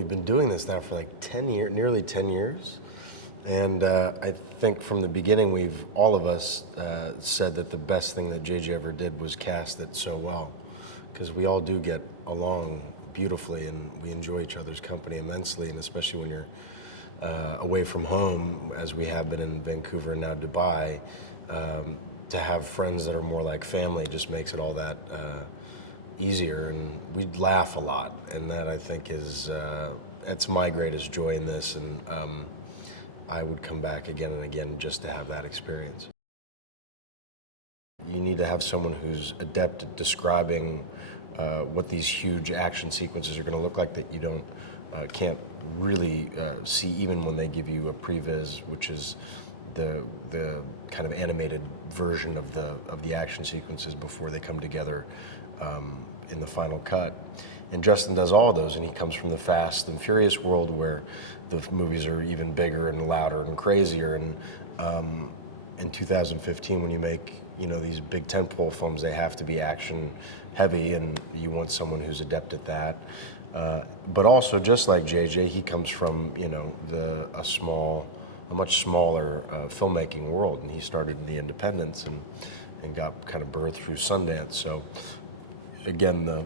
We've been doing this now for like 10 years, nearly 10 years. And I think from the beginning, all of us said that the best thing that JJ ever did was cast it so well. Because we all do get along beautifully and we enjoy each other's company immensely, and especially when you're away from home, as we have been in Vancouver and now Dubai, to have friends that are more like family just makes it all that easier, and we laugh a lot, and that I think is that's my greatest joy in this, and I would come back again and again just to have that experience. You need to have someone who's adept at describing what these huge action sequences are going to look like that you can't really see even when they give you a previs, which is the kind of animated version of the action sequences before they come together in the final cut. And Justin does all of those, and he comes from the Fast and Furious world where the movies are even bigger and louder and crazier. And in 2015, when you make these big tentpole films, they have to be action heavy, and you want someone who's adept at that. But also, just like JJ, he comes from a much smaller filmmaking world, and he started in the independents and got kind of birthed through Sundance. So again, the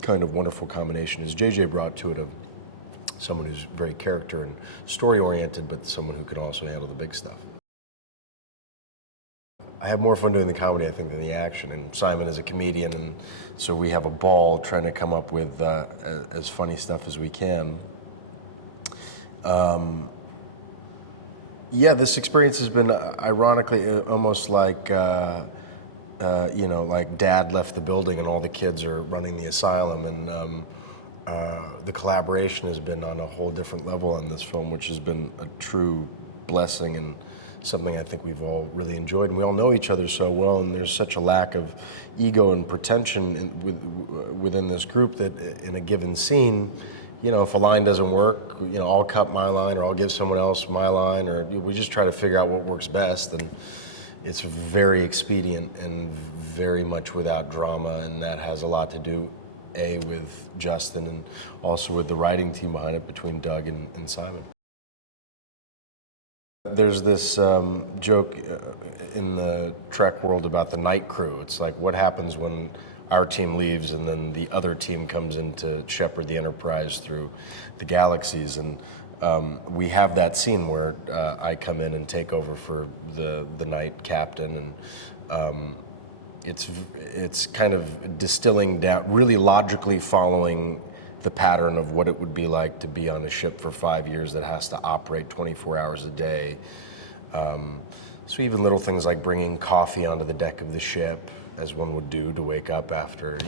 kind of wonderful combination is JJ brought to it of someone who's very character and story oriented, but someone who can also handle the big stuff. I have more fun doing the comedy, I think, than the action. And Simon is a comedian, and so we have a ball trying to come up with as funny stuff as we can. Yeah, this experience has been ironically almost like like Dad left the building and all the kids are running the asylum, and the collaboration has been on a whole different level on this film, which has been a true blessing and something I think we've all really enjoyed. And we all know each other so well, and there's such a lack of ego and pretension within this group that in a given scene, if a line doesn't work, I'll cut my line or I'll give someone else my line, or we just try to figure out what works best. And it's very expedient and very much without drama, and that has a lot to do, with Justin and also with the writing team behind it between Doug and Simon. There's this joke in the Trek world about the night crew. It's like, what happens when our team leaves and then the other team comes in to shepherd the Enterprise through the galaxies? And we have that scene where I come in and take over for the night captain, and it's kind of distilling down, really logically following the pattern of what it would be like to be on a ship for 5 years that has to operate 24 hours a day. So even little things like bringing coffee onto the deck of the ship, as one would do to wake up after,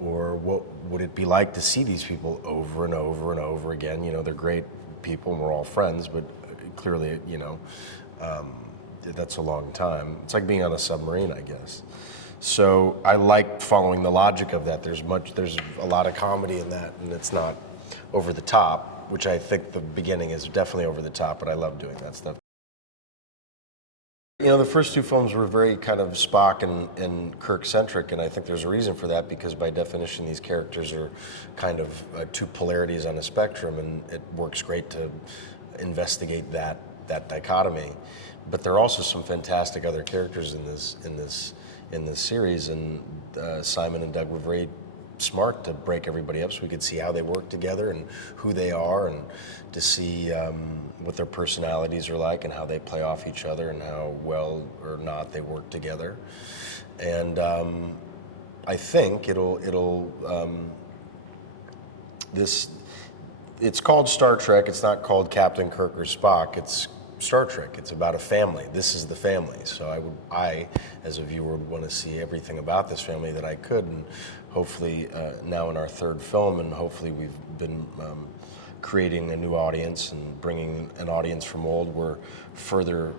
or what would it be like to see these people over and over and over again? They're great people and we're all friends, but clearly, that's a long time. It's like being on a submarine, I guess. So I like following the logic of that. There's a lot of comedy in that, and it's not over the top, which I think the beginning is definitely over the top, but I love doing that stuff. The first two films were very kind of Spock and Kirk-centric, and I think there's a reason for that, because by definition these characters are kind of two polarities on a spectrum, and it works great to investigate that dichotomy. But there are also some fantastic other characters in this series, and Simon and Doug were very smart to break everybody up so we could see how they work together and who they are, and to see what their personalities are like and how they play off each other and how well or not they work together. And I think it's called Star Trek. It's not called Captain Kirk or Spock. It's Star Trek. It's about a family. This is the family. So I, as a viewer, would want to see everything about this family that I could, and hopefully now in our third film, and hopefully we've been creating a new audience and bringing an audience from old. We're further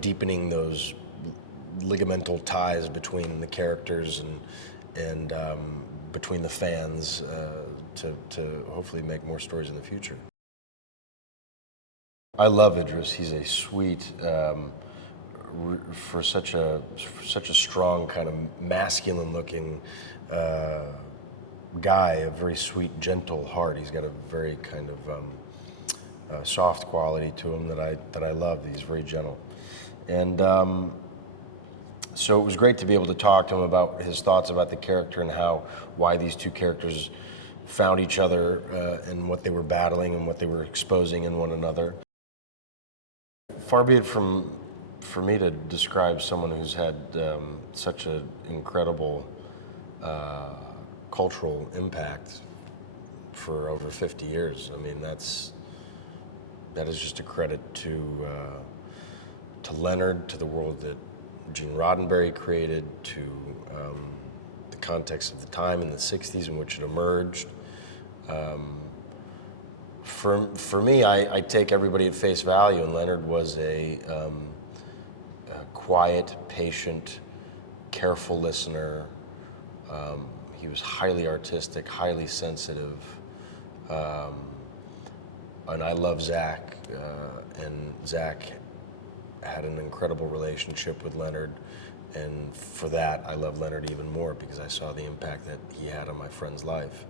deepening those ligamental ties between the characters and between the fans to hopefully make more stories in the future. I love Idris. He's a sweet, for such a strong kind of masculine-looking guy, a very sweet, gentle heart. He's got a very kind of soft quality to him that I love. He's very gentle, and so it was great to be able to talk to him about his thoughts about the character and why these two characters found each other and what they were battling and what they were exposing in one another. Far be it for me to describe someone who's had such an incredible cultural impact for over 50 years. I mean, that is just a credit to Leonard, to the world that Gene Roddenberry created, to the context of the time in the 60s in which it emerged. For me, I take everybody at face value, and Leonard was a quiet, patient, careful listener. He was highly artistic, highly sensitive, and I love Zach, and Zach had an incredible relationship with Leonard, and for that I love Leonard even more because I saw the impact that he had on my friend's life.